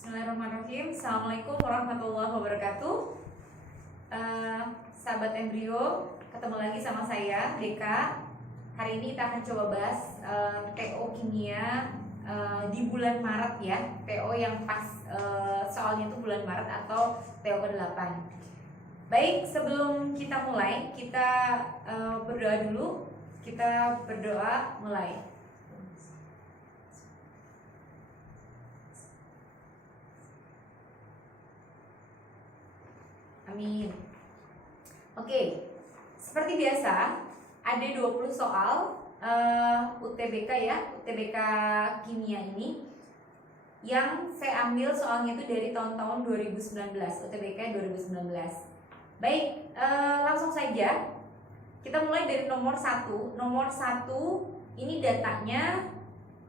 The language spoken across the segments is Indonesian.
Bismillahirrahmanirrahim. Assalamualaikum warahmatullahi wabarakatuh. Sahabat embrio, ketemu lagi sama saya Deka. Hari ini kita akan coba bahas TO kimia di bulan Maret ya. TO yang pas soalnya itu bulan Maret atau TO ke-8. Baik, sebelum kita mulai, kita berdoa dulu. Kita berdoa mulai. Amin. Oke, seperti biasa ada 20 soal UTBK ya, UTBK kimia ini yang saya ambil soalnya itu dari tahun-tahun 2019, UTBK 2019. Baik, langsung saja kita mulai dari nomor 1. Nomor 1 ini datanya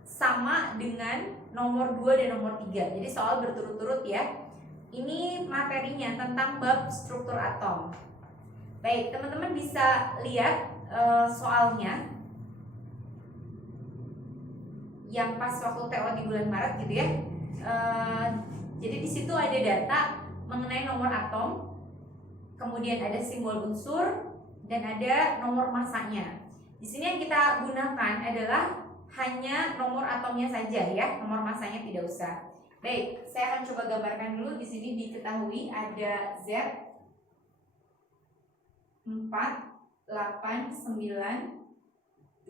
sama dengan nomor 2 dan nomor 3. Jadi soal berturut-turut ya. Ini materinya tentang bab struktur atom. Baik, teman-teman bisa lihat soalnya yang pas waktu TO di bulan Maret gitu ya. Jadi di situ ada data mengenai nomor atom, kemudian ada simbol unsur dan ada nomor masanya. Di sini yang kita gunakan adalah hanya nomor atomnya saja ya, nomor masanya tidak usah. Baik, saya akan coba gambarkan dulu. Di sini diketahui ada Z 4, 8, 9,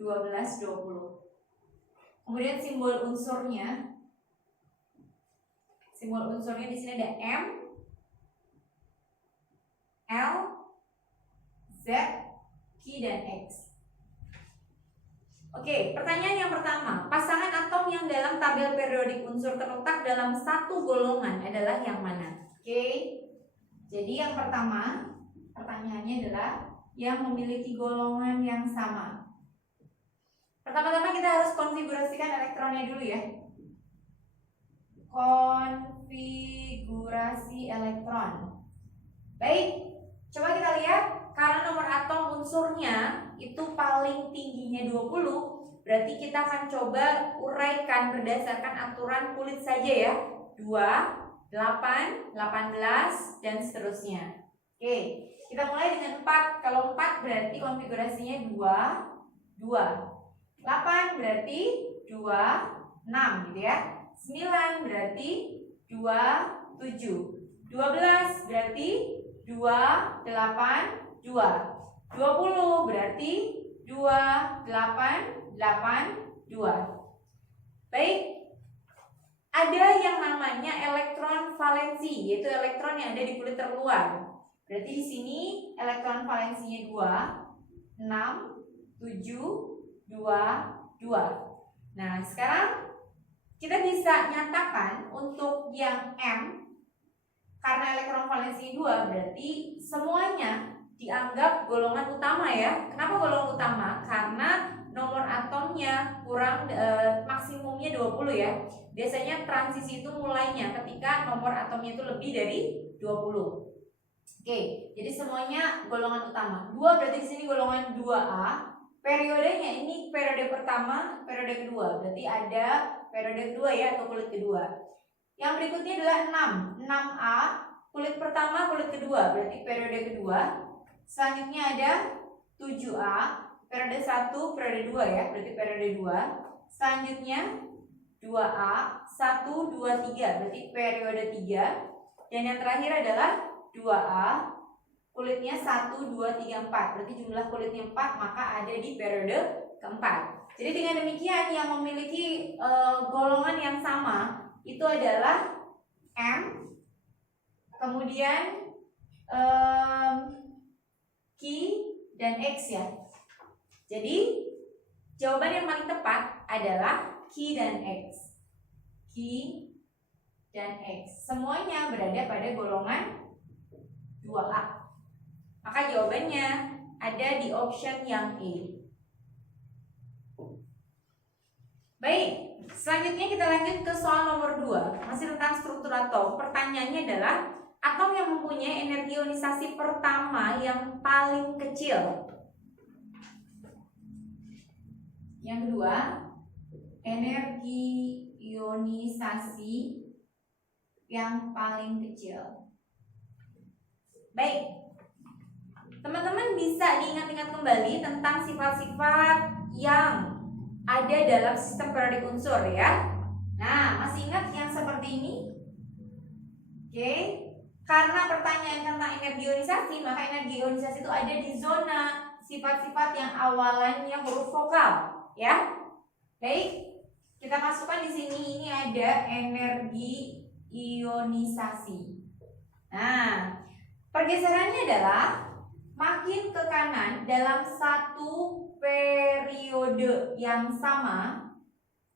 12, 20. Kemudian simbol unsurnya di sini ada M, L, Z, Q, dan X. Oke, pertanyaan yang pertama, pasangan atom yang dalam tabel periodik unsur terletak dalam satu golongan adalah yang mana? Oke, jadi yang pertama, pertanyaannya adalah yang memiliki golongan yang sama. Pertama-tama kita harus konfigurasikan elektronnya dulu ya. Konfigurasi elektron. Baik, coba kita lihat. Karena nomor atom unsurnya itu paling tingginya 20, berarti kita akan coba uraikan berdasarkan aturan kulit saja ya. 2, 8, 18, dan seterusnya. Oke, kita mulai dengan 4. Kalau 4 berarti konfigurasinya 2, 2. 8 berarti 2, 6 gitu ya. 9 berarti 2, 7. 12 berarti 2, 8, 2. 20 berarti 2, 8, 8, 2. Baik, ada yang namanya elektron valensi, yaitu elektron yang ada di kulit terluar. Berarti di sini elektron valensinya 2, 6, 7, 2, 2. Nah, sekarang kita bisa nyatakan untuk yang M, karena elektron valensinya 2, berarti semuanya dianggap golongan utama ya. Kenapa golongan utama? Karena nomor atomnya kurang maksimumnya 20 ya. Biasanya transisi itu mulainya ketika nomor atomnya itu lebih dari 20. Oke, jadi semuanya golongan utama. 2 berarti di sini golongan 2A. Periodenya ini periode pertama, periode kedua. Berarti ada periode kedua ya, atau kulit kedua. Yang berikutnya adalah 6. 6A, kulit pertama, kulit kedua. Berarti periode kedua. Selanjutnya ada 7A, periode 1, periode 2 ya, berarti periode 2. Selanjutnya 2A, 1, 2, 3, berarti periode 3. Dan yang terakhir adalah 2A, kulitnya 1, 2, 3, 4. Berarti jumlah kulitnya 4, maka ada di periode keempat. Jadi dengan demikian yang memiliki golongan yang sama itu adalah M, kemudian Q dan X ya. Jadi jawaban yang paling tepat adalah Q dan X. Q dan X semuanya berada pada golongan 2A. Maka jawabannya ada di option yang E. Baik, selanjutnya kita lanjut ke soal nomor 2. Masih tentang struktur atom. Pertanyaannya adalah atom yang mempunyai energi ionisasi pertama yang paling kecil. Yang kedua, energi ionisasi yang paling kecil. Baik, teman-teman bisa diingat-ingat kembali tentang sifat-sifat yang ada dalam sistem periodik unsur ya. Nah, masih ingat yang seperti ini? Oke, karena pertanyaan tentang energi ionisasi, maka energi ionisasi itu ada di zona sifat-sifat yang awalannya huruf vokal ya. Baik, kita masukkan di sini, ini ada energi ionisasi. Nah, pergeserannya adalah makin ke kanan dalam satu periode yang sama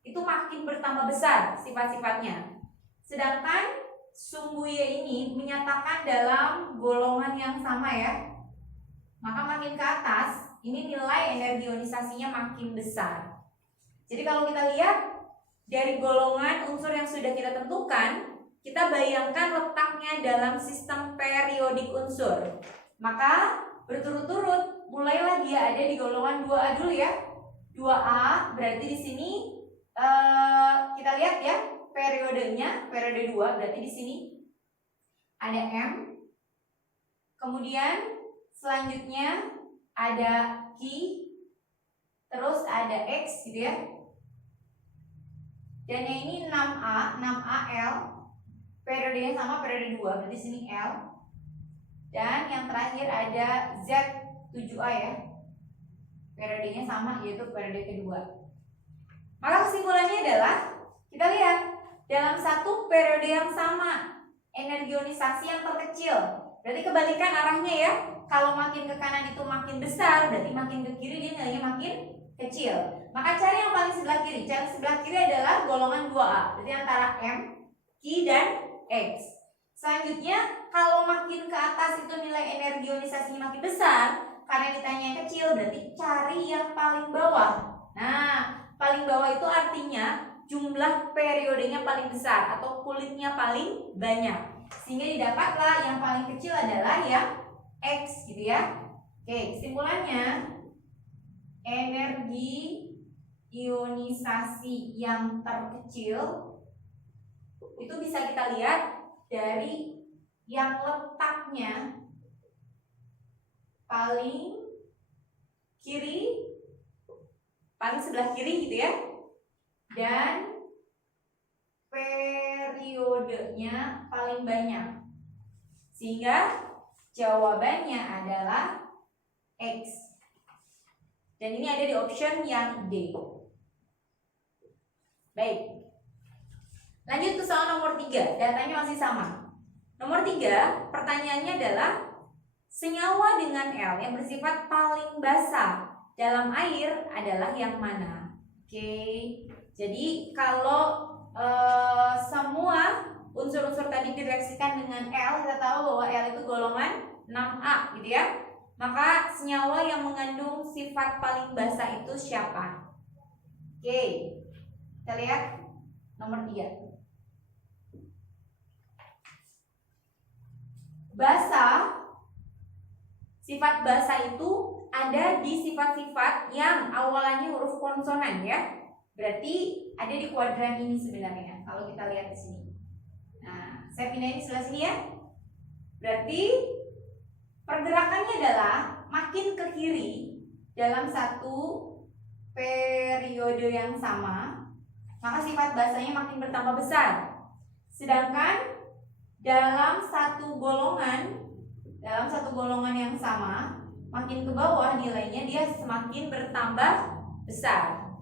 itu makin bertambah besar sifat-sifatnya. Sedangkan sumbu Y ini menyatakan dalam golongan yang sama ya. Maka makin ke atas ini nilai energi ionisasinya makin besar. Jadi kalau kita lihat dari golongan unsur yang sudah kita tentukan, kita bayangkan letaknya dalam sistem periodik unsur. Maka berturut-turut mulailah dia ada di golongan 2A dulu ya. 2A berarti di sini kita lihat ya periodenya, periode 2 berarti di sini ada M. Kemudian selanjutnya ada Q, terus ada X gitu ya. Dan yang ini 6A, 6AL. Periodenya sama, periode 2, berarti sini L. Dan yang terakhir ada Z 7A ya. Periodenya sama, yaitu periode kedua. Maka kesimpulannya adalah kita lihat dalam satu periode yang sama energi ionisasi yang terkecil. Berarti kebalikan arahnya ya. Kalau makin ke kanan itu makin besar, berarti makin ke kiri dia nilainya makin kecil. Maka cari yang paling sebelah kiri. Cari sebelah kiri adalah golongan 2A. Berarti antara M, Q, dan X. Selanjutnya kalau makin ke atas itu nilai energi ionisasinya makin besar, karena ditanya yang kecil berarti cari yang paling bawah. Nah, paling bawah itu artinya jumlah periodenya paling besar atau kulitnya paling banyak. Sehingga didapatlah yang paling kecil adalah yang X gitu ya. Oke, kesimpulannya energi ionisasi yang terkecil itu bisa kita lihat dari yang letaknya paling kiri, paling sebelah kiri gitu ya, dan periodenya paling banyak, sehingga jawabannya adalah X. Dan ini ada di option yang D. Baik, lanjut ke soal nomor 3. Datanya masih sama. Nomor 3, pertanyaannya adalah senyawa dengan L yang bersifat paling basah dalam air adalah yang mana? Oke, jadi kalau semua unsur-unsur tadi direaksikan dengan L, kita tahu bahwa L itu golongan 6A gitu ya. Maka senyawa yang mengandung sifat paling basah itu siapa? Oke, kita lihat nomor 3. Basah, sifat basah itu ada di sifat-sifat yang awalannya huruf konsonan ya. Berarti ada di kuadran ini sebenarnya kalau kita lihat di sini. Nah, saya pindahin di sebelah sini ya. Berarti pergerakannya adalah makin ke kiri dalam satu periode yang sama, maka sifat basahnya makin bertambah besar. Sedangkan dalam satu golongan yang sama, makin ke bawah nilainya dia semakin bertambah besar.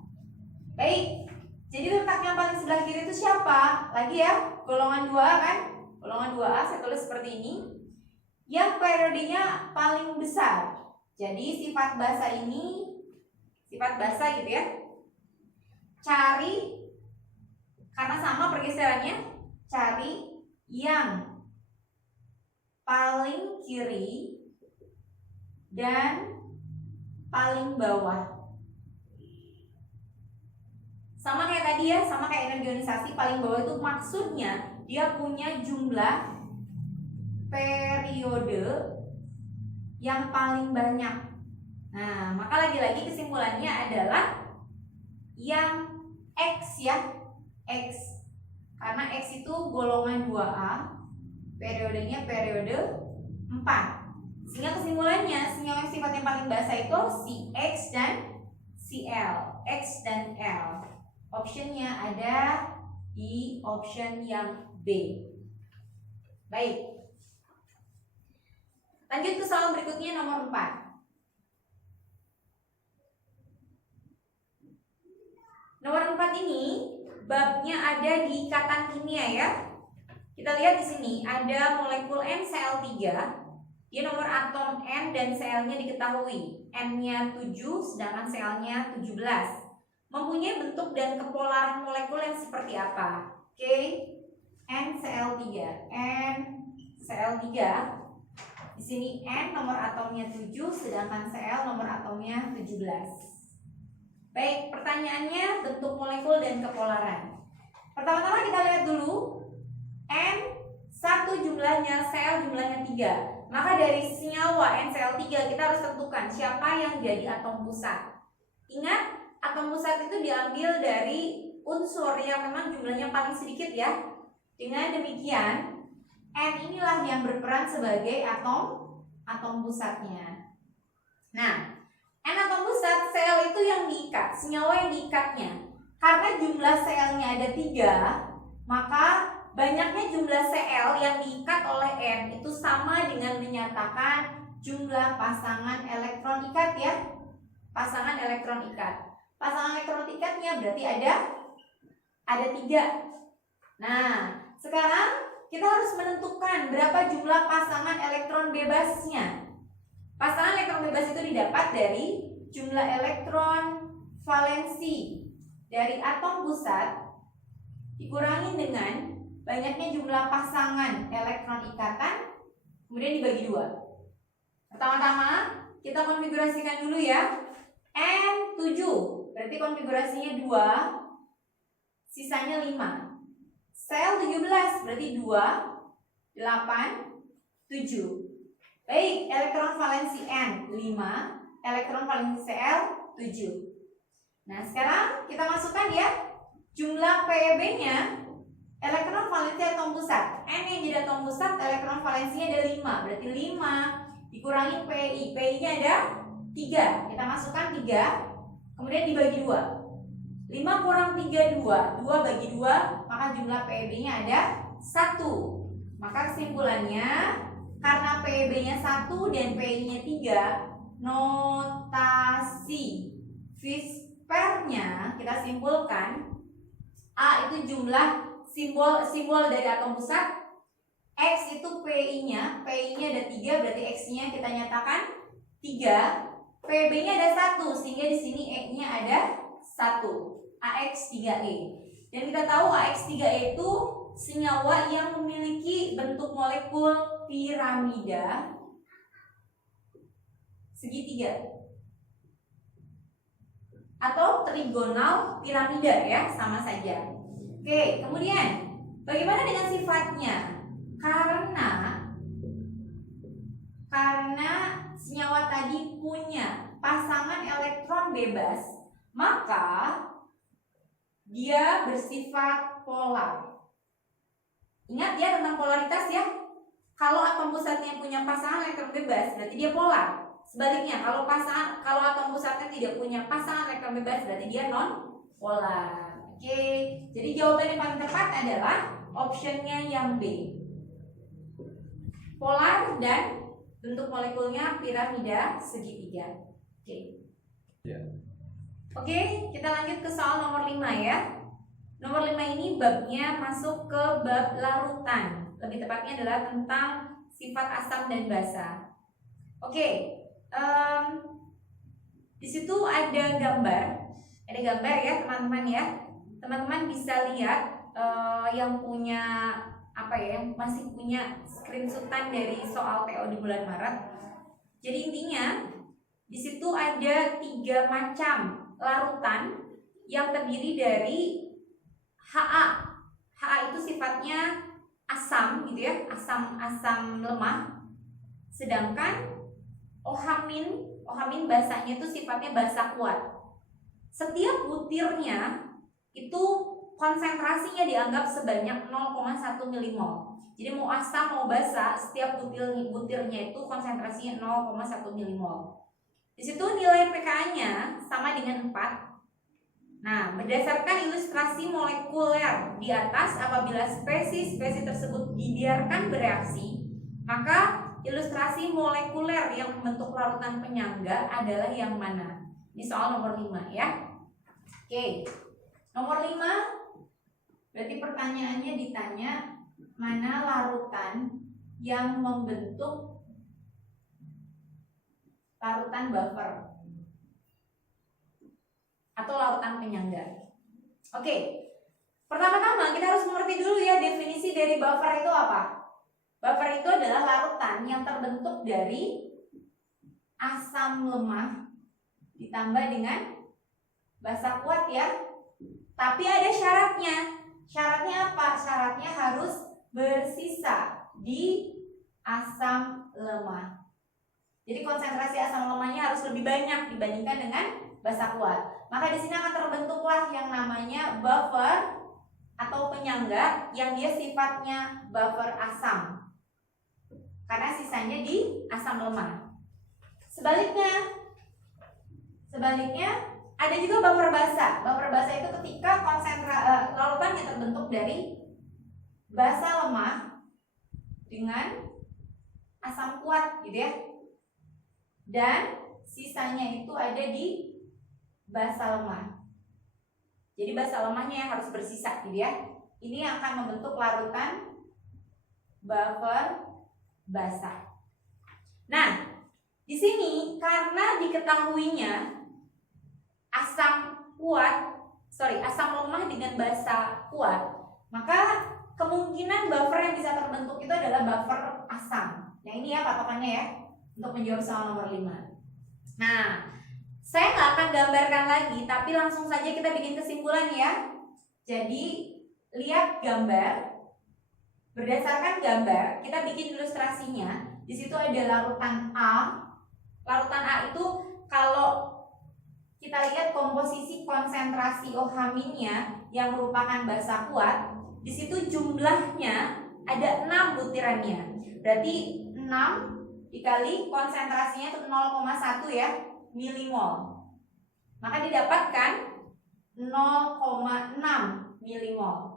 Baik, jadi letak yang paling sebelah kiri itu siapa? Lagi ya, golongan 2A kan? Golongan 2A saya tulis seperti ini. Yang periodenya paling besar. Jadi sifat basah ini, sifat basah gitu ya, cari, karena sama pergeserannya, cari yang paling kiri dan paling bawah. Sama kayak tadi ya, sama kayak energi ionisasi, paling bawah itu maksudnya dia punya jumlah periode yang paling banyak. Nah, maka lagi-lagi kesimpulannya adalah yang X ya, X. karena X itu golongan 2A, periodenya periode 4. Sehingga kesimpulannya senyawa yang sifatnya paling basa itu si X dan si L, X dan L. Optionnya ada di option yang B. Baik. Lanjut ke soal berikutnya nomor 4. Nomor 4 ini babnya ada di ikatan kimia ya. Kita lihat di sini ada molekul NCl3. Dia nomor atom N dan Cl-nya diketahui. N-nya 7 sedangkan Cl-nya 17. Mempunyai bentuk dan kepolaran molekul yang seperti apa? Oke. NCl3. NCl3. Di sini N nomor atomnya 7 sedangkan Cl nomor atomnya 17. Baik, pertanyaannya bentuk molekul dan kepolaran. Pertama-tama kita lihat dulu N 1 jumlahnya, Cl jumlahnya 3. Maka dari senyawa NCl3 kita harus tentukan siapa yang jadi atom pusat. Ingat, atom pusat itu diambil dari unsur yang memang jumlahnya paling sedikit ya. Dengan demikian, N inilah yang berperan sebagai atom pusatnya. Nah, N atom pusat, Cl itu yang diikat, senyawa yang diikatnya. Karena jumlah Cl-nya ada 3, maka banyaknya jumlah Cl yang diikat oleh N itu sama dengan menyatakan jumlah pasangan elektron ikat ya. Pasangan elektron ikat. Pasangan elektron ikatnya berarti ada 3. Nah, sekarang kita harus menentukan berapa jumlah pasangan elektron bebasnya. Pasangan elektron bebas itu didapat dari jumlah elektron valensi dari atom pusat dikurangi dengan banyaknya jumlah pasangan elektron ikatan, kemudian dibagi 2. Pertama-tama kita konfigurasikan dulu ya. N7 berarti konfigurasinya 2, sisanya 5. Cl 17 berarti 2, 8, 7. Baik, elektron valensi N 5, elektron valensi Cl 7. Nah, sekarang kita masukkan ya jumlah PeB-nya. Elektron valensi atom pusat. N yang jadi atom pusat, elektron valensinya ada 5. Berarti 5 dikurangi PI. PI-nya ada 3. Kita masukkan 3, kemudian dibagi 2. 5 kurang 3, 2. 2 bagi 2, maka jumlah PeB-nya ada 1. Maka kesimpulannya, karena PeB-nya 1 dan PI-nya 3, notasi Fispernya kita simpulkan A itu jumlah simbol dari atom pusat, X itu PI-nya ada 3 berarti X-nya kita nyatakan 3, PB-nya ada 1 sehingga di sini E-nya ada 1, AX3E. Dan kita tahu AX3E itu senyawa yang memiliki bentuk molekul piramida segitiga atau trigonal piramida ya, sama saja. Oke, kemudian bagaimana dengan sifatnya? Karena senyawa tadi punya pasangan elektron bebas, maka dia bersifat polar. Ingat ya tentang polaritas ya. Kalau atom pusatnya punya pasangan elektron bebas, berarti dia polar. Sebaliknya, kalau atom pusatnya tidak punya pasangan elektron bebas, berarti dia non polar. Oke, jadi jawaban yang paling tepat adalah optionnya yang B. Polar dan bentuk molekulnya piramida segitiga. Oke. Oke, kita lanjut ke soal nomor 5 ya. Nomor 5 ini babnya masuk ke bab larutan. Lebih tepatnya adalah tentang sifat asam dan basa. Oke. Di situ ada gambar ya teman-teman ya. Teman-teman bisa lihat yang punya yang masih punya screenshotan dari soal TO di bulan Maret. Jadi intinya di situ ada 3 macam larutan yang terdiri dari HA. HA itu sifatnya asam gitu ya, asam lemah. Sedangkan OH- basanya itu sifatnya basa kuat. Setiap butirnya itu konsentrasinya dianggap sebanyak 0,1 milimol. Jadi mau asam mau basa, setiap butirnya itu konsentrasinya 0,1 milimol. Di situ nilai pKa-nya sama dengan 4. Nah, berdasarkan ilustrasi molekuler di atas, apabila spesies tersebut dibiarkan bereaksi, maka ilustrasi molekuler yang membentuk larutan penyangga adalah yang mana? Ini soal nomor 5 ya. Oke. Nomor 5 berarti pertanyaannya ditanya mana larutan yang membentuk larutan buffer atau larutan penyangga. Oke. Pertama-tama kita harus mengerti dulu ya definisi dari buffer itu apa. Buffer itu adalah larutan yang terbentuk dari asam lemah ditambah dengan basa kuat ya. Tapi ada syaratnya. Syaratnya apa? Syaratnya harus bersisa di asam lemah. Jadi konsentrasi asam lemahnya harus lebih banyak dibandingkan dengan basa kuat. Maka di sini akan terbentuklah yang namanya buffer atau penyangga yang dia sifatnya buffer asam. Karena sisanya di asam lemah. Sebaliknya ada juga buffer basa. Buffer basa itu ketika larutan yang terbentuk dari basa lemah dengan asam kuat gitu ya. Dan sisanya itu ada di basa lemah. Jadi basa lemahnya yang harus bersisa gitu ya. Ini akan membentuk larutan buffer basa. Nah, di sini karena diketahuinya asam lemah dengan basa kuat, maka kemungkinan buffer yang bisa terbentuk itu adalah buffer asam. Yang ini ya patokannya ya untuk menjawab soal nomor 5. Nah, saya nggak akan gambarkan lagi, tapi langsung saja kita bikin kesimpulan ya. Jadi lihat gambar. Berdasarkan gambar, kita bikin ilustrasinya. Di situ ada larutan A. Larutan A itu kalau kita lihat komposisi konsentrasi OH-nya yang merupakan basa kuat, di situ jumlahnya ada 6 butirannya. Berarti 6 dikali konsentrasinya itu 0,1 ya, milimol. Maka didapatkan 0,6 milimol.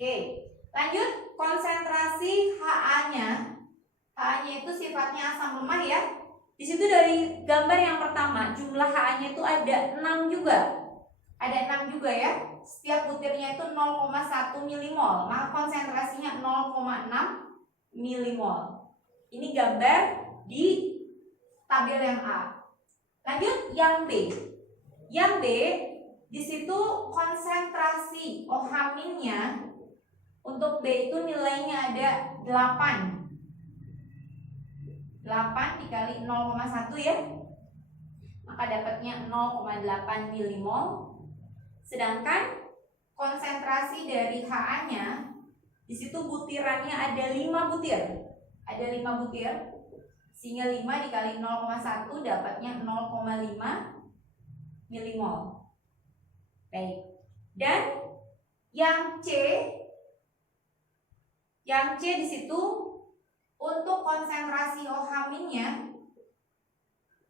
Oke, lanjut konsentrasi HA-nya. HA-nya itu sifatnya asam lemah ya. Di situ dari gambar yang pertama jumlah HA-nya itu ada 6 juga. Ada 6 juga ya. Setiap butirnya itu 0,1 milimol. Maka konsentrasinya 0,6 milimol. Ini gambar di tabel yang A. Lanjut yang B. Yang B di situ konsentrasi OH-nya untuk B itu nilainya ada 8. 8 dikali 0,1 ya. Maka dapatnya 0,8 milimol. Sedangkan konsentrasi dari HA-nya di situ butirannya ada 5 butir. Ada 5 butir. Sehingga 5 dikali 0,1 dapatnya 0,5 milimol. Baik. Dan yang C di situ untuk konsentrasi OH-nya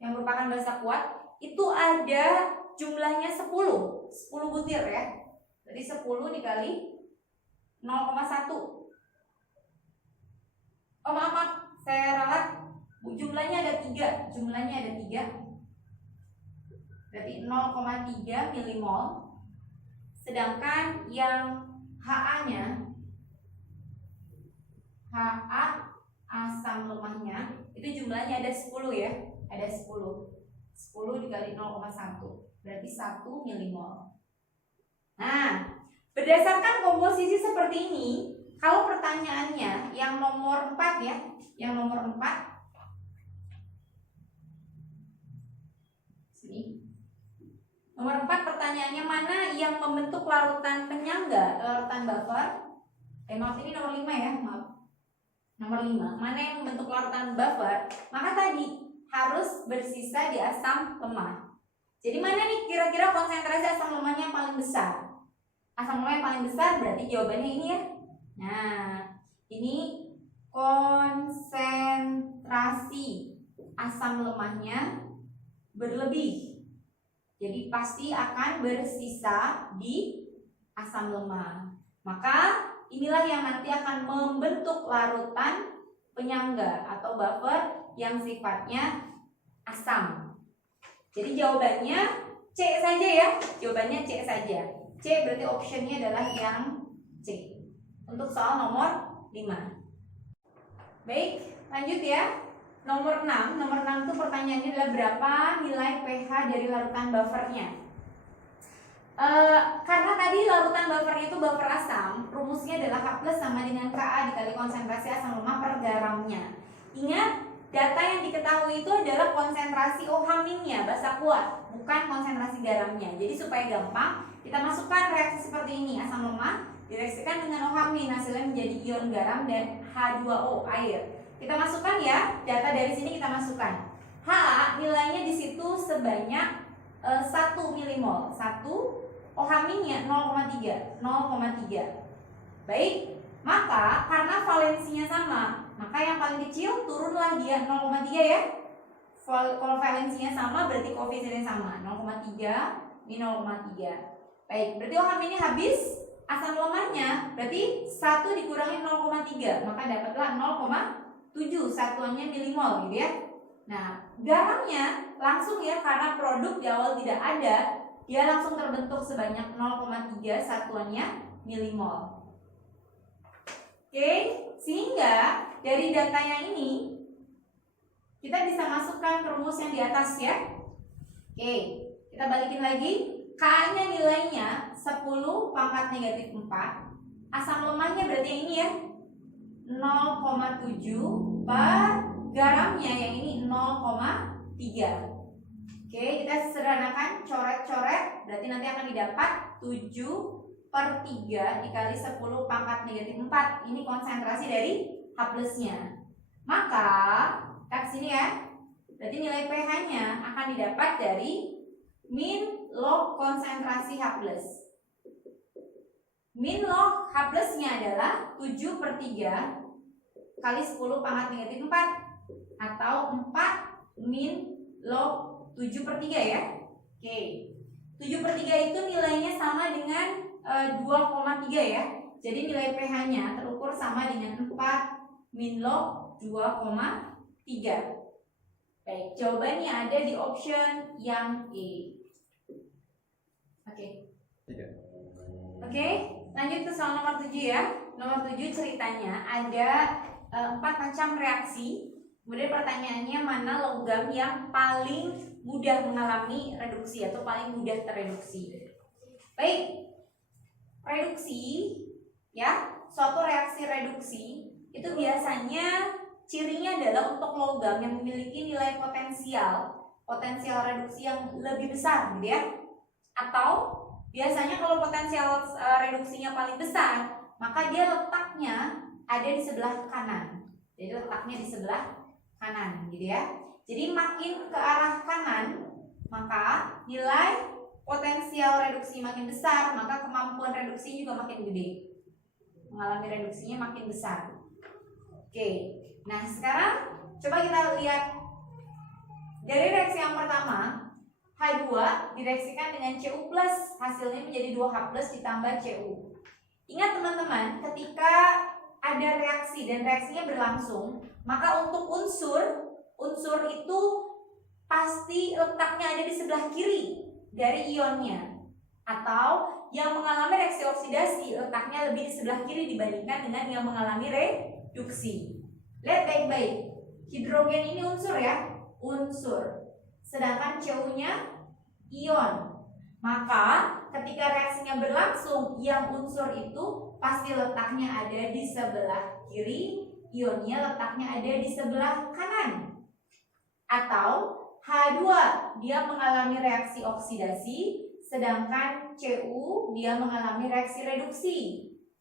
yang merupakan basa kuat itu ada jumlahnya 10 butir ya. Jadi 10 dikali 0,1. Oh maaf, saya ralat. Jumlahnya ada 3. Berarti 0,3 milimol. Sedangkan yang HA-nya asam lemahnya itu jumlahnya ada 10 ya. Ada 10 dikali 0,1 berarti 1 milimol. Nah, berdasarkan komposisi seperti ini, kalau pertanyaannya yang nomor 4 ya, yang nomor 4 sini. Nomor 4 pertanyaannya mana yang membentuk larutan penyangga, larutan buffer? Maaf ini nomor 5 ya, maaf. Nomor 5, mana yang membentuk larutan buffer? Maka tadi harus bersisa di asam lemah. Jadi mana nih kira-kira konsentrasi asam lemahnya yang paling besar? asam lemah yang paling besar berarti jawabannya ini ya. Nah, ini konsentrasi asam lemahnya berlebih. Jadi pasti akan bersisa di asam lemah. Maka inilah yang nanti akan membentuk larutan penyangga atau buffer yang sifatnya asam. Jadi jawabannya C saja ya. Jawabannya C saja. C berarti optionnya adalah yang C. Untuk soal nomor 5. Baik, lanjut ya. Nomor 6 itu pertanyaannya adalah berapa nilai pH dari larutan buffernya. Karena tadi larutan buffernya itu buffer asam, rumusnya adalah H+ sama dengan Ka dikali konsentrasi asam lemah per garamnya. Ingat, data yang diketahui itu adalah konsentrasi OH-nya, basa kuat, bukan konsentrasi garamnya. Jadi supaya gampang, kita masukkan reaksi seperti ini. Asam lemah direaksikan dengan OH-, hasilnya menjadi ion garam dan H2O, air. Kita masukkan ya, data dari sini kita masukkan. H nilainya di situ sebanyak 1 milimol. 1, OH-nya 0,3. Baik, maka karena valensinya sama, maka yang paling kecil turunlah dia 0,3 ya. Kalau valensinya sama berarti koefisiennya sama, 0,3 ini 0,3. Baik, berarti OH-nya habis, asam lemahnya berarti 1 dikurangi 0,3, maka dapatlah 0,7 satuannya milimol gitu ya. Nah, garamnya langsung ya, karena produk di awal tidak ada, dia langsung terbentuk sebanyak 0,3 satuannya milimol. Oke, sehingga dari datanya ini kita bisa masukkan ke rumus yang di atas ya. Oke, kita balikin lagi. K-nya nilainya 10 pangkat negatif 4. Asam lemahnya berarti ini ya, 0,7 per garamnya yang ini 0,3. Oke, kita sederhanakan, coret-coret, berarti nanti akan didapat 7/3 dikali 10 pangkat negatif 4. Ini konsentrasi dari H+-nya. Maka, kita kesini ya, berarti nilai pH-nya akan didapat dari min log konsentrasi H+. Min log H+-nya adalah 7/3 kali 10 pangkat negatif 4, atau 4 min log 7/3 ya. Oke, 7/3 itu nilainya sama dengan 2,3 ya. Jadi nilai pH-nya terukur sama dengan 4 min log 2,3. Baik, jawabannya ada di option yang E. Oke, lanjut ke soal nomor 7 ya. Nomor 7 ceritanya ada 4 macam reaksi. Kemudian pertanyaannya, mana logam yang paling mudah mengalami reduksi atau paling mudah tereduksi. Baik, reduksi ya, suatu reaksi reduksi itu biasanya cirinya adalah untuk logam yang memiliki nilai potensial reduksi yang lebih besar gitu ya. Atau biasanya kalau potensial reduksinya paling besar, maka dia letaknya ada di sebelah kanan. Jadi letaknya di sebelah kanan gitu ya. Jadi makin ke arah kanan, maka nilai potensial reduksi makin besar, maka kemampuan reduksi juga makin gede. Mengalami reduksinya makin besar. Oke, nah sekarang coba kita lihat dari reaksi yang pertama. H2 direaksikan dengan Cu+, hasilnya menjadi 2H+ ditambah Cu. Ingat teman-teman, ketika ada reaksi dan reaksinya berlangsung, maka untuk unsur itu pasti letaknya ada di sebelah kiri dari ionnya, atau yang mengalami reaksi oksidasi letaknya lebih di sebelah kiri dibandingkan dengan yang mengalami reduksi. Lihat baik-baik, hidrogen ini unsur ya, unsur, sedangkan Cu-nya ion. Maka ketika reaksinya berlangsung, yang unsur itu pasti letaknya ada di sebelah kiri, ionnya letaknya ada di sebelah kanan. Atau H2 dia mengalami reaksi oksidasi, sedangkan Cu dia mengalami reaksi reduksi.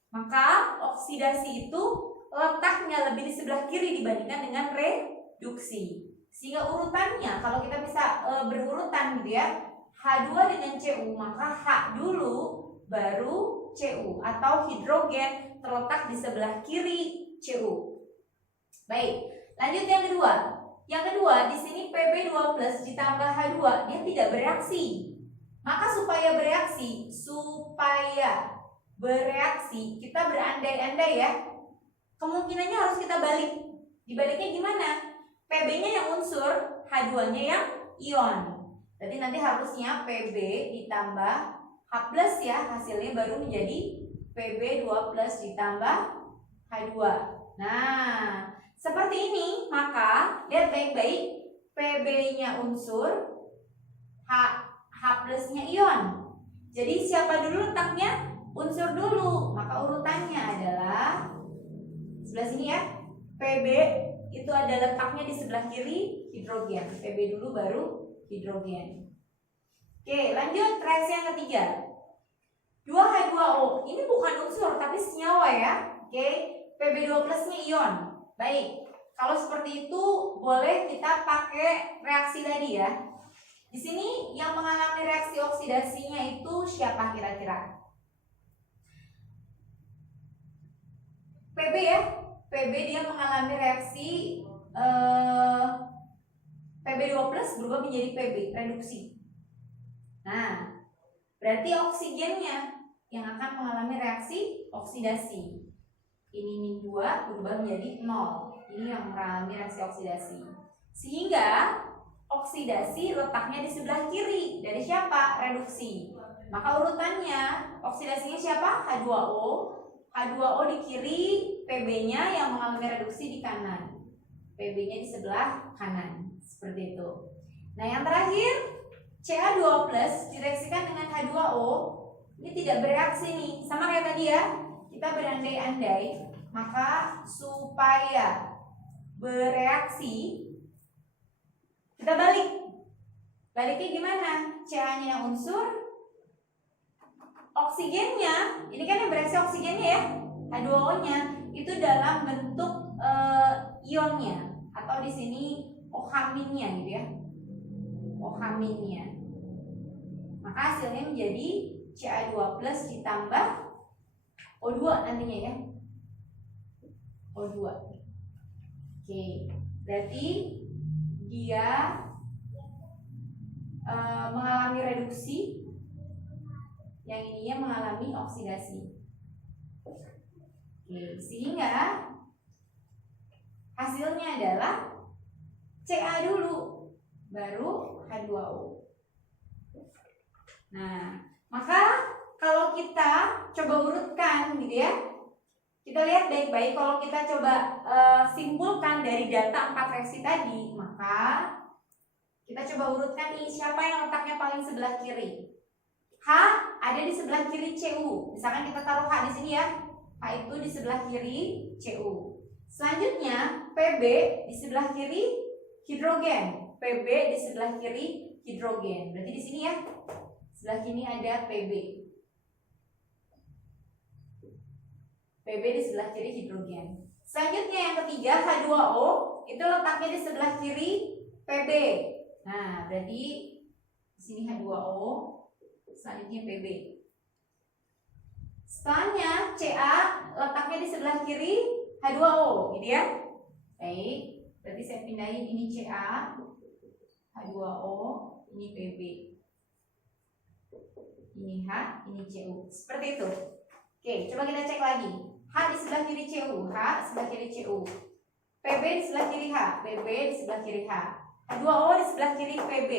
Maka oksidasi itu letaknya lebih di sebelah kiri dibandingkan dengan reduksi. Sehingga urutannya kalau kita bisa berurutan gitu ya, H2 dengan Cu, maka H dulu baru Cu atau hidrogen terletak di sebelah kiri Cu. Baik, lanjut yang kedua. Yang kedua, di sini Pb2+ ditambah H2, dia tidak bereaksi. Maka supaya bereaksi, kita berandai-andai ya. Kemungkinannya harus kita balik. Dibaliknya gimana? Pb-nya yang unsur, H2-nya yang ion. Berarti nanti harusnya Pb ditambah H+ ya, hasilnya baru menjadi Pb2+ ditambah H2. Nah, seperti ini, maka lihat baik-baik, Pb-nya unsur, H+-nya ion. Jadi siapa dulu letaknya? Unsur dulu. Maka urutannya adalah sebelah sini ya. Pb itu ada letaknya di sebelah kiri, hidrogen. Pb dulu baru hidrogen. Oke, lanjut reaksi yang ketiga. 2H2O. Ini bukan unsur tapi senyawa ya. Oke, Pb2+-nya ion. Baik, kalau seperti itu boleh kita pakai reaksi tadi ya. Di sini yang mengalami reaksi oksidasinya itu siapa kira-kira? Pb ya. Pb dia mengalami reaksi Pb2+ berubah menjadi Pb, reduksi. Nah, berarti oksigennya yang akan mengalami reaksi oksidasi. Ini -2 berubah menjadi 0. Ini yang mengalami reaksi oksidasi. Sehingga oksidasi letaknya di sebelah kiri. Dari siapa? Reduksi. Maka urutannya oksidasinya siapa? H2O. H2O di kiri, Pb-nya yang mengalami reduksi di kanan. Pb-nya di sebelah kanan. Seperti itu. Nah, yang terakhir Ca2+ direaksikan dengan H2O. Ini tidak bereaksi nih. Sama kayak tadi ya. Kita berandai-andai, maka supaya bereaksi kita balik. Baliknya gimana? Ca-nya yang unsur, oksigennya, ini kan yang bereaksi oksigennya ya, H2O-nya itu dalam bentuk ionnya atau di sini OH-nya gitu ya. OH-nya. Maka hasilnya menjadi Ca2+ ditambah O2 nantinya ya. O2. Oke, berarti dia mengalami reduksi, yang ininya mengalami oksidasi. Oke, sehingga hasilnya adalah Ca dulu, baru H2O. Nah, maka kalau kita coba urutkan gitu ya, kita lihat baik-baik. Kalau kita coba simpulkan dari data 4 reaksi tadi, maka kita coba urutkan ini siapa yang letaknya paling sebelah kiri. H ada di sebelah kiri Cu. Misalkan kita taruh H di sini ya. H itu di sebelah kiri Cu. Selanjutnya Pb di sebelah kiri hidrogen. Pb di sebelah kiri hidrogen. Berarti di sini ya. Sebelah kiri ada Pb. Pb di sebelah kiri hidrogen. Selanjutnya yang ketiga H2O itu letaknya di sebelah kiri Pb. Nah, berarti di sini H2O, selanjutnya Pb. Setelahnya Ca letaknya di sebelah kiri H2O, gitu ya. Baik, berarti saya pindahin ini Ca, H2O, ini Pb. Ini H, ini Cu. Seperti itu. Oke, coba kita cek lagi. H di sebelah kiri Cu, H sebelah kiri Cu. Pb di sebelah kiri H, Pb di sebelah kiri H. H2O di sebelah kiri Pb,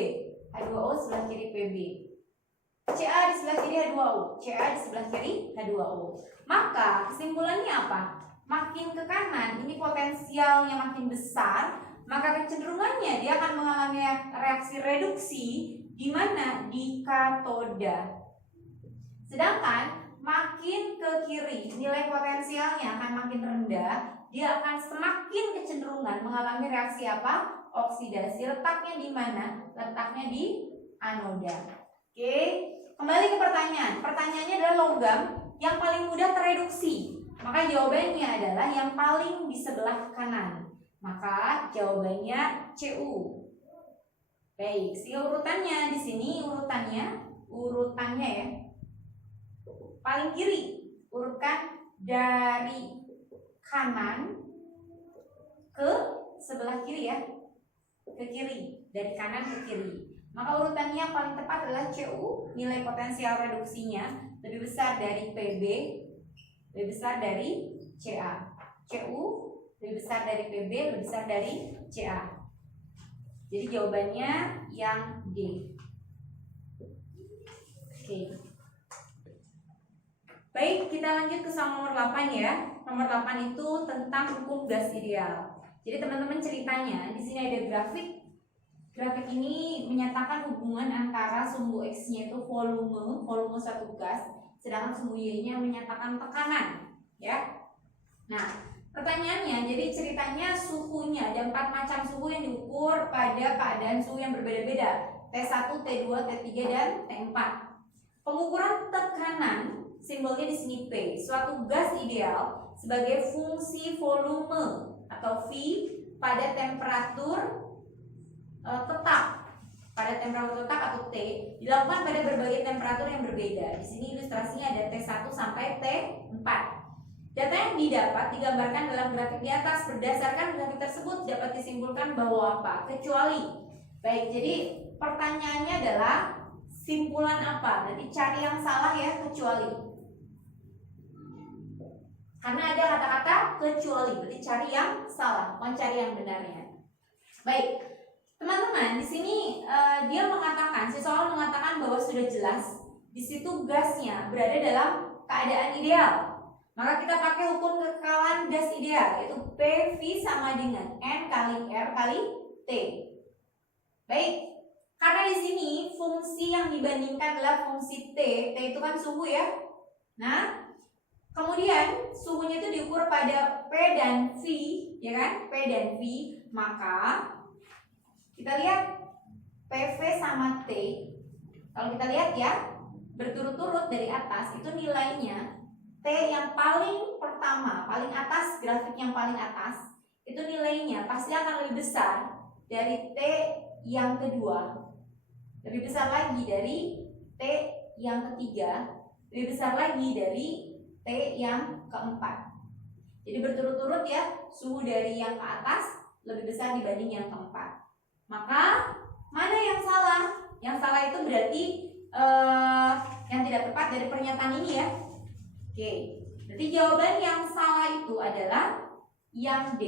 H2O sebelah kiri Pb. Ca di sebelah kiri H2O, Ca di sebelah kiri H2O. Maka kesimpulannya apa? Makin ke kanan, ini potensialnya makin besar, maka kecenderungannya dia akan mengalami reaksi reduksi di mana? Di katoda. Sedangkan makin ke kiri, nilai potensialnya akan makin rendah, dia akan semakin kecenderungan mengalami reaksi apa? Oksidasi. Letaknya di mana? Letaknya di anoda. Oke, kembali ke pertanyaan. Pertanyaannya adalah logam yang paling mudah tereduksi. Maka jawabannya adalah yang paling di sebelah kanan. Maka jawabannya Cu. Baik, urutannya di sini urutannya ya. paling kiri. Urutkan dari kanan ke sebelah kiri ya. Ke kiri, dari kanan ke kiri. Maka urutannya yang paling tepat adalah CU, nilai potensial reduksinya lebih besar dari PB, lebih besar dari CA. CU lebih besar dari PB, lebih besar dari CA. Jadi jawabannya yang D. Oke. Baik, kita lanjut ke soal nomor 8 ya. Nomor 8 itu tentang hukum gas ideal. Jadi teman-teman ceritanya di sini ada grafik. Grafik ini menyatakan hubungan antara sumbu X-nya itu volume suatu gas, sedangkan sumbu Y-nya menyatakan tekanan, ya. Nah, pertanyaannya, jadi ceritanya suhunya ada 4 macam suhu yang diukur pada keadaan suhu yang berbeda-beda, T1, T2, T3 dan T4. Pengukuran tekanan simbolnya di sini P. Suatu gas ideal sebagai fungsi volume atau V pada temperatur tetap, pada temperatur tetap atau T dilakukan pada berbagai temperatur yang berbeda. Di sini ilustrasinya ada T1 sampai T4. Data yang didapat digambarkan dalam grafik di atas. Berdasarkan grafik tersebut dapat disimpulkan bahwa apa? Kecuali. Baik, jadi pertanyaannya adalah simpulan apa? Nanti cari yang salah ya, kecuali. Karena ada kata-kata kecuali, berarti cari yang salah, bukan cari yang benarnya. Baik. Teman-teman, di sini dia mengatakan, si soal mengatakan bahwa sudah jelas di situ gasnya berada dalam keadaan ideal. Maka kita pakai hukum kekekalan gas ideal, yaitu PV sama dengan N kali R kali T. Baik, karena di sini fungsi yang dibandingkan adalah fungsi T. T itu kan suhu ya. Nah, kemudian suhunya itu diukur pada P dan V, ya kan? P dan V, maka kita lihat PV sama T. Kalau kita lihat ya, berturut-turut dari atas itu nilainya T yang paling pertama, paling atas, grafik yang paling atas, itu nilainya pasti akan lebih besar dari T yang kedua, lebih besar lagi dari T yang ketiga, lebih besar lagi dari T yang keempat. Jadi berturut-turut ya, suhu dari yang ke atas lebih besar dibanding yang keempat. Maka mana yang salah? Yang salah itu berarti yang tidak tepat dari pernyataan ini ya. Oke, berarti jawaban yang salah itu adalah yang D.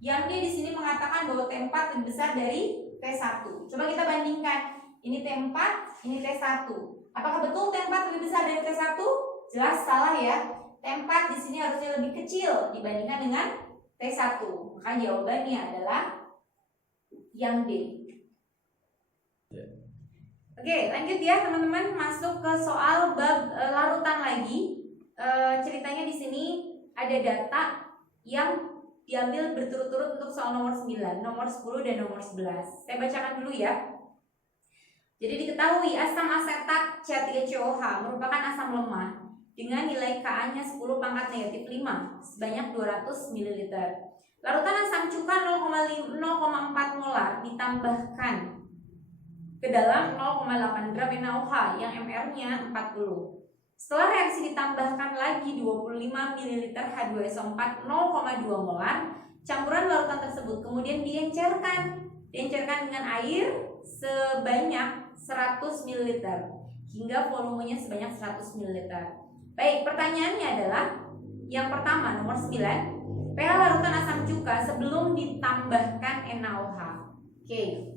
Yang D di sini mengatakan bahwa T4 lebih besar dari T1. Coba kita bandingkan. Ini T4, ini T1. Apakah betul T4 lebih besar dari T1? Jelas salah ya. T4 di sini harusnya lebih kecil dibandingkan dengan T1. Maka jawabannya adalah yang D. Oke, lanjut ya teman-teman, masuk ke soal bab larutan lagi. Ceritanya di sini ada data yang diambil berturut-turut untuk soal nomor 9, nomor 10 dan nomor 11. Saya bacakan dulu ya. Jadi diketahui asam asetat C3COH merupakan asam lemah dengan nilai Ka-nya 10 pangkat negatif 5 sebanyak 200 ml. Larutan asam cuka 0,4 molar ditambahkan ke dalam 0,8 gram NaOH yang MR-nya 40. Setelah reaksi ditambahkan lagi 25 ml H2SO4 0,2 molar, campuran larutan tersebut kemudian diencerkan dengan air sebanyak 100 ml hingga volumenya sebanyak 100 ml. Baik, pertanyaannya adalah yang pertama nomor 9. pH larutan asam cuka sebelum ditambahkan NaOH. Oke.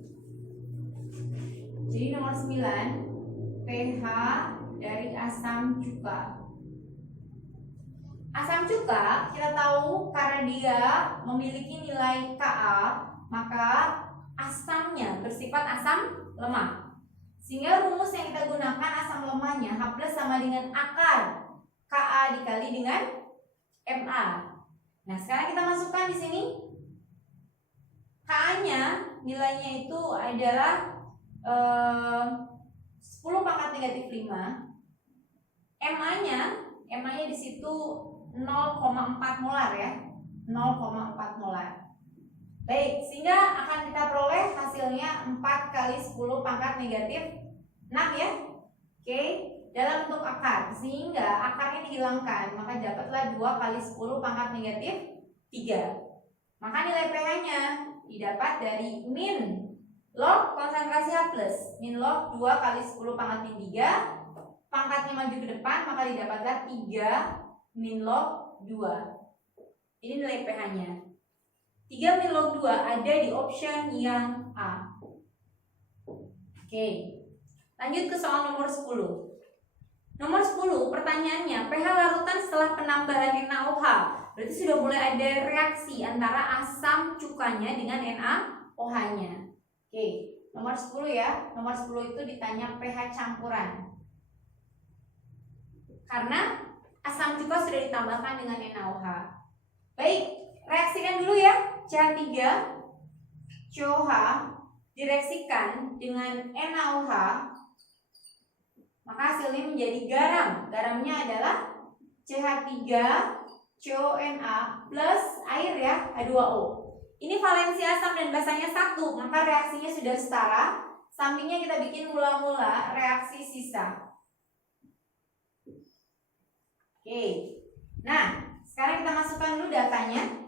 Jadi nomor 9, pH dari asam cuka. Asam cuka kita tahu karena dia memiliki nilai Ka, maka asamnya bersifat asam lemah. Sehingga rumus yang kita gunakan asam lemahnya H+ sama dengan akar Ka dikali dengan Ma. Nah, sekarang kita masukkan di sini Ka-nya nilainya itu adalah 10 pangkat negatif 5. Ma-nya di situ 0,4 molar ya. 0,4 molar. Baik, sehingga akan kita peroleh hasilnya 4 kali 10 pangkat negatif 6 ya. Oke. dalam bentuk akar, sehingga akarnya dihilangkan, maka dapatlah 2 kali 10 pangkat negatif 3. Maka nilai pH-nya didapat dari min log konsentrasi H plus, min log 2 kali 10 pangkat min 3, pangkatnya maju ke depan, maka didapatlah 3 min log 2. Ini nilai pH-nya. 3 min log 2 ada di option yang A. Oke, lanjut ke soal nomor 10. Nomor 10, pertanyaannya, pH larutan setelah penambahan NaOH. Berarti sudah mulai ada reaksi antara asam cukanya dengan NaOH-nya. Oke, nomor 10 ya. Nomor 10 itu ditanya pH campuran. Karena asam cuka sudah ditambahkan dengan NaOH. Baik, reaksikan dulu ya. CH3 COH direaksikan dengan NaOH, maka hasilnya menjadi garam. Garamnya adalah CH3 CONa plus air ya, H2O. Ini valensi asam dan basanya 1, maka reaksinya sudah setara. Sampingnya kita bikin mula-mula reaksi sisa. Oke. Nah, sekarang kita masukkan dulu datanya.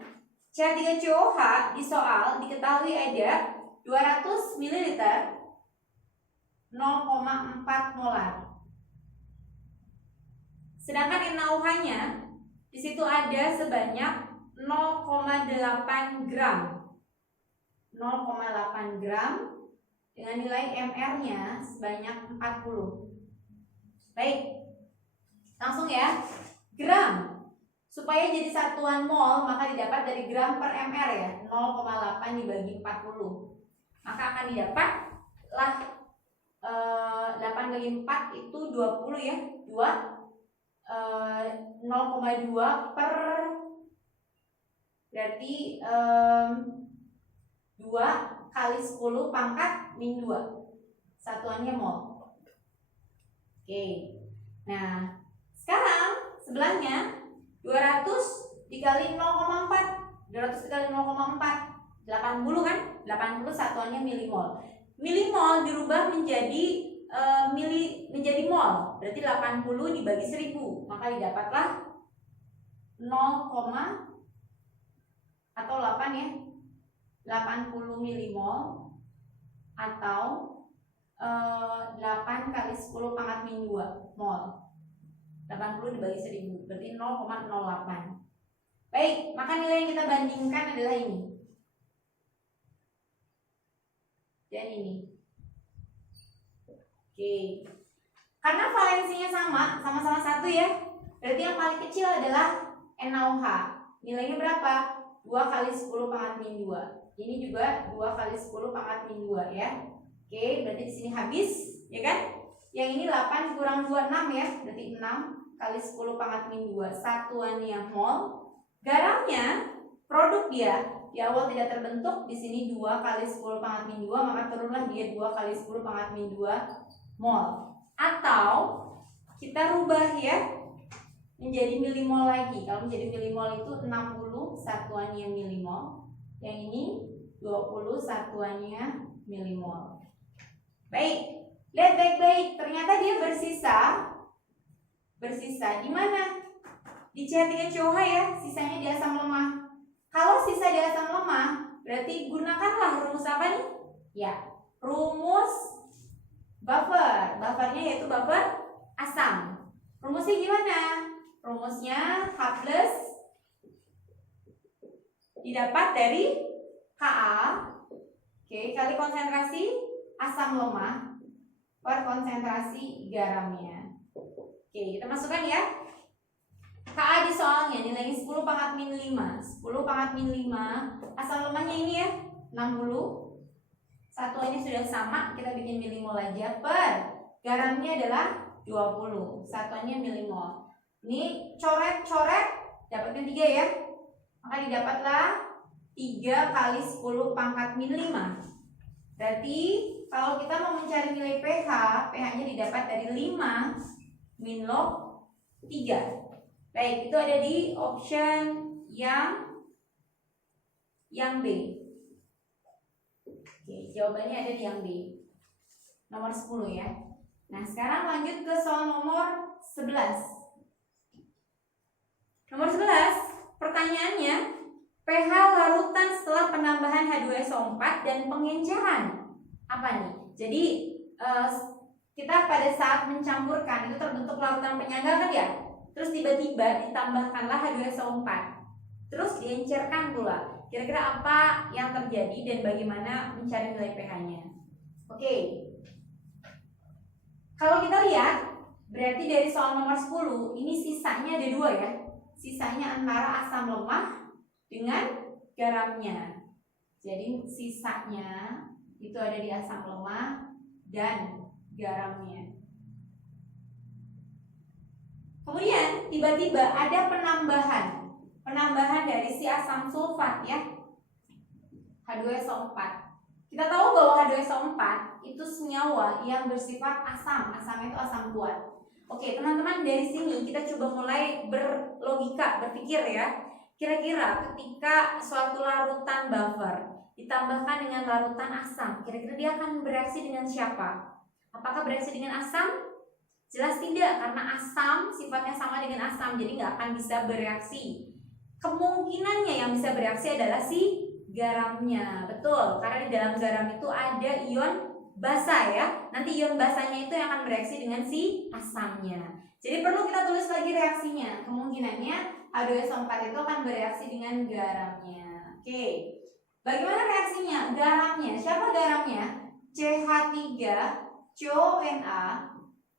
CH3COH di soal diketahui ada 200 ml 0,4 molar. Sedangkan NaOH-nya di situ ada sebanyak 0,8 gram. 0,8 gram dengan nilai MR-nya sebanyak 40. Baik. Langsung ya. Gram. Supaya jadi satuan mol, maka didapat dari gram per mr ya, 0,8 dibagi 40. Maka akan didapatlah 8 bagi 4 itu 20 ya, 0,2 per, berarti 2 kali 10 pangkat min 2. Satuannya mol. Oke. Nah, sekarang sebelahnya 200 dikali 0,4. 200 dikali 0,4 80 kan? 80 satuannya milimol. Milimol dirubah menjadi menjadi mol. Berarti 80 dibagi 1000, maka didapatlah 0, atau 8 ya. 80 milimol atau 8 kali 10 pangkat min 2 mol. 80 dibagi 1000 berarti 0,08. Baik, maka nilai yang kita bandingkan adalah ini dan ini. Oke, karena valensinya sama-sama 1 ya, berarti yang paling kecil adalah NaOH. Nilainya berapa? 2 kali 10 pangkat min 2. Ini juga 2 kali 10 pangkat min 2 ya. Oke, berarti di sini habis ya kan? Yang ini 8 kurang 2 6 ya, berarti 6 kali 10 pangkat min 2, satuannya mol. Garamnya produk dia di awal tidak terbentuk, di sini 2 kali 10 pangkat min 2, maka turunlah dia 2 kali 10 pangkat min 2 mol. Atau kita rubah ya menjadi milimol lagi. Kalau menjadi milimol itu 60 satuannya milimol, yang ini 20 satuannya milimol. Baik, lihat baik-baik, ternyata dia bersisa di mana? Di CH3COH ya, sisanya di asam lemah. Kalau sisa di asam lemah, berarti gunakanlah rumus apa nih? Ya, rumus buffer. Buffernya yaitu buffer asam. Rumusnya gimana? Rumusnya H plus didapat dari Ka, kali konsentrasi asam lemah per konsentrasi garamnya. Kita masukkan ya. Ka di soalnya nilainya 10 pangkat min 5. 10 pangkat min 5. Asam lemahnya ini ya, 60. Satuannya sudah sama, kita bikin milimol aja, per garamnya adalah 20. Satuannya milimol. Ini coret-coret dapatkan 3 ya. Maka didapatlah 3 kali 10 pangkat min 5. Berarti kalau kita mau mencari nilai pH, pH-nya didapat dari 5 min log 3. Baik, itu ada di option yang B. Oke, jawabannya ada di yang B. Nomor 10 ya. Nah, sekarang lanjut ke soal nomor 11. Nomor 11, pertanyaannya, pH larutan setelah penambahan H2SO4 dan pengenceran. Apa nih? Jadi kita pada saat mencampurkan itu terbentuk larutan penyangga kan ya? Terus tiba-tiba ditambahkanlah H2SO4. Terus diencerkan pula. Kira-kira apa yang terjadi dan bagaimana mencari nilai pH-nya? Oke. Kalau kita lihat, berarti dari soal nomor 10, ini sisanya ada 2 ya. Sisanya antara asam lemah dengan garamnya. Jadi sisanya itu ada di asam lemah dan garamnya. Kemudian tiba-tiba ada penambahan dari si asam sulfat ya, H2SO4. Kita tahu bahwa H2SO4 itu senyawa yang bersifat asam. Asamnya itu asam kuat. Oke, teman-teman, dari sini kita coba mulai berlogika, berpikir ya. Kira-kira ketika suatu larutan buffer ditambahkan dengan larutan asam, kira-kira dia akan bereaksi dengan siapa? Apakah bereaksi dengan asam? Jelas tidak, karena asam sifatnya sama dengan asam, jadi nggak akan bisa bereaksi. Kemungkinannya yang bisa bereaksi adalah si garamnya. Betul, karena di dalam garam itu ada ion basa ya. Nanti ion basanya itu yang akan bereaksi dengan si asamnya. Jadi perlu kita tulis lagi reaksinya. Kemungkinannya H2SO4 itu akan bereaksi dengan garamnya. Oke. Bagaimana reaksinya? Garamnya. Siapa garamnya? CH3CONA.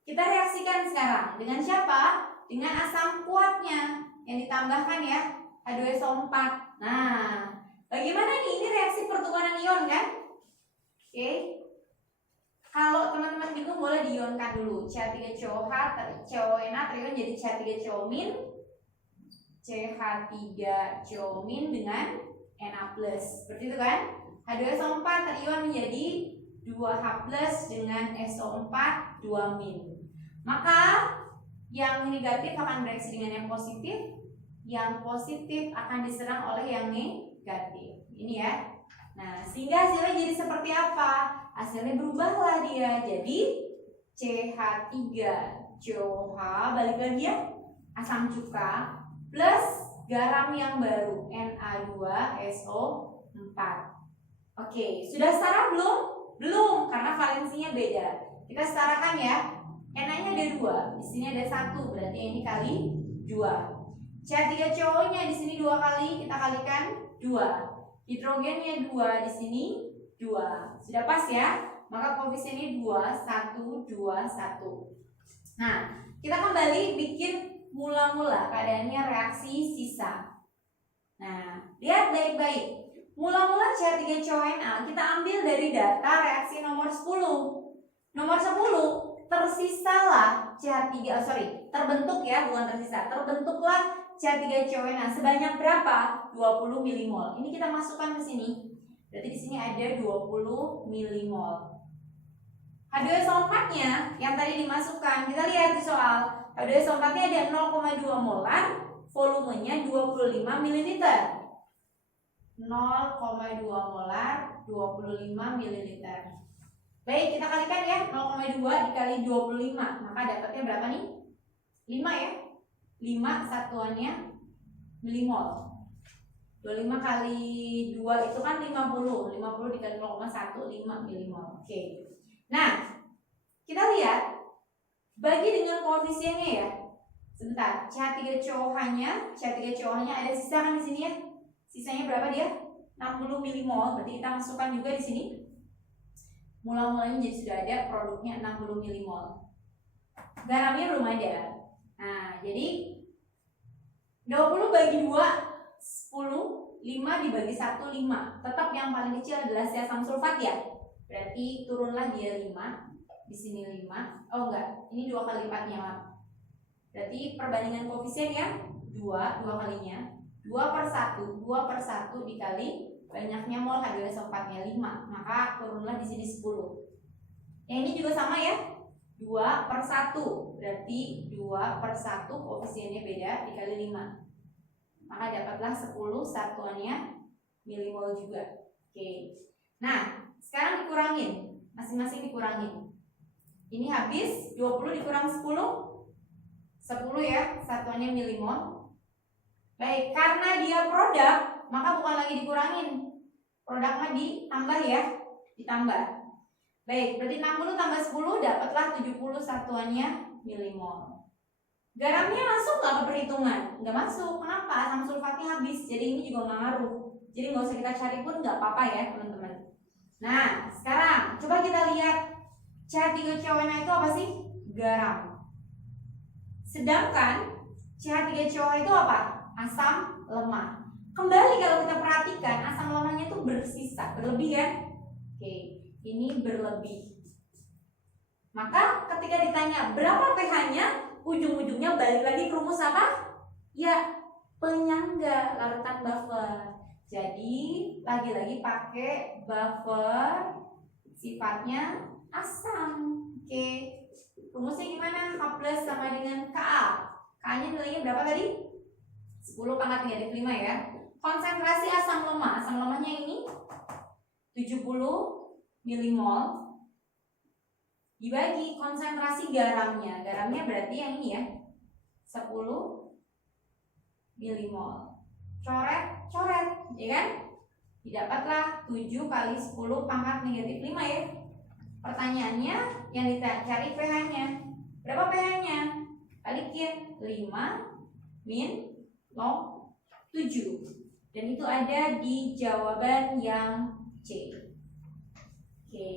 Kita reaksikan sekarang dengan siapa? Dengan asam kuatnya yang ditambahkan ya, H2SO4. Nah, bagaimana nih? Ini reaksi pertukaran ion kan? Oke. Kalau teman-teman bingung boleh diionkan dulu. CH3COH, CONA terion jadi CH3COmin, CH3COmin dengan Na+. Seperti itu kan? H2SO4 terion menjadi 2H+ dengan SO4 2-. Maka yang negatif akan bereaksi dengan yang positif, yang positif akan diserang oleh yang negatif. Ini ya. Nah, sehingga hasilnya jadi seperti apa? Hasilnya berubahlah dia jadi CH3COH, balik lagi ya, asam cuka plus garam yang baru Na2SO4. Oke, sudah setara belum? Belum, karena valensinya beda. Kita setarakan ya. Na-nya ada 2, di sini ada 1, berarti ini kali 2. CH3COO-nya di sini 2 kali, kita kalikan 2. Hidrogennya 2 di sini 2. Sudah pas ya? Maka koefisiennya 2, 1, 2, 1. Nah, kita kembali bikin mula-mula keadaannya reaksi sisa. Nah, lihat baik-baik. Mula-mula CH3CONA kita ambil dari data reaksi nomor 10. Nomor 10 tersisalah terbentuk ya, bukan tersisa. Terbentuklah CH3CONA sebanyak berapa? 20 milimol. Ini kita masukkan ke sini. Berarti di sini ada 20 milimol. H2SO4-nya yang tadi dimasukkan, kita lihat di soal. H2SO4-nya ada 0,2 molar, volumenya 25 ml. 0,2 molar, 25 ml. Baik, kita kalikan ya, 0,2 dikali 25. Maka dapatnya berapa nih? 5 ya. 5 satuannya milimol. 25 kali 2 itu kan 50. 50 dikali 0,1, 5 milimol. Oke. Nah, kita lihat bagi dengan koefisiennya ya. Sebentar, CH3COH-nya ada sisa kan di sini ya? Sisanya berapa dia? 60 milimol. Berarti kita masukkan juga di sini. Mula-mulanya jadi sudah ada produknya 60 milimol. Garamnya belum ada. Nah, jadi 20 bagi 2 10, 5 dibagi 1 5. Tetap yang paling kecil adalah si asam sulfat ya. Berarti turunlah dia 5. Di sini 5. Oh enggak, ini 2 kali lipatnya, maaf. Berarti perbandingan koefisien ya 2 kalinya. 2/1 dikali banyaknya mol H2SO4-nya 5, maka turunlah di sini 10. Yang ini juga sama ya, 2/1, berarti 2/1 koefisiennya beda dikali 5, maka dapatlah 10 satuannya milimol juga. Oke. Nah, sekarang dikurangin, masing-masing dikurangin. Ini habis 20 dikurang 10 10 ya, satuannya milimol. Baik, karena dia produk, maka bukan lagi dikurangin. Produknya ditambah ya, ditambah. Baik, berarti 60 tambah 10 dapatlah 70 satuannya milimol. Garamnya masuk nggak ke perhitungan? Nggak masuk. Kenapa? Asam sulfatnya habis. Jadi ini juga nggak ngaruh. Jadi nggak usah kita cari pun nggak apa-apa ya teman-teman. Nah, sekarang coba kita lihat CH3CONA itu apa sih? Garam. Sedangkan CH3COA itu apa? Asam lemah. Kembali kalau kita perhatikan asam lemahnya itu bersisa, berlebih kan? Oke, ini berlebih. Maka ketika ditanya berapa pH-nya, ujung-ujungnya balik lagi ke rumus apa? Ya, penyangga larutan buffer. Jadi lagi-lagi pakai buffer sifatnya asam. Oke, rumusnya gimana? K plus sama dengan Ka. K-nya nilainya berapa tadi? 10 pangkat negatif 5 ya. Konsentrasi asam lemah. Asam lemahnya ini 70 milimol dibagi konsentrasi garamnya. Garamnya berarti yang ini ya, 10 milimol. Coret, ya kan? Didapatlah 7 kali 10 pangkat negatif 5 ya. Pertanyaannya yang dicari pH-nya. Berapa pH-nya? Balikin 5 min log 7. Dan itu ada di jawaban yang C. Oke.